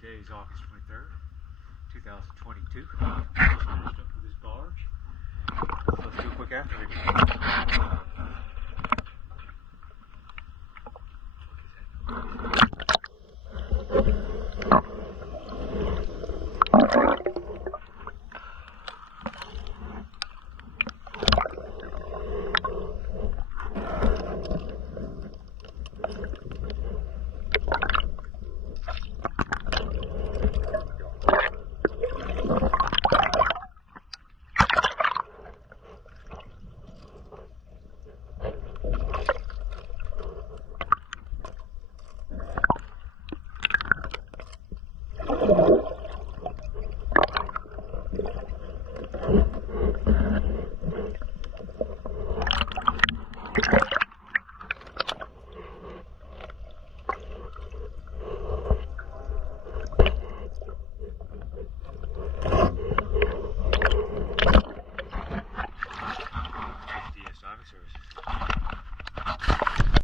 Today is August 23rd, 2022. Just finished up with this barge. Let's do a quick after review.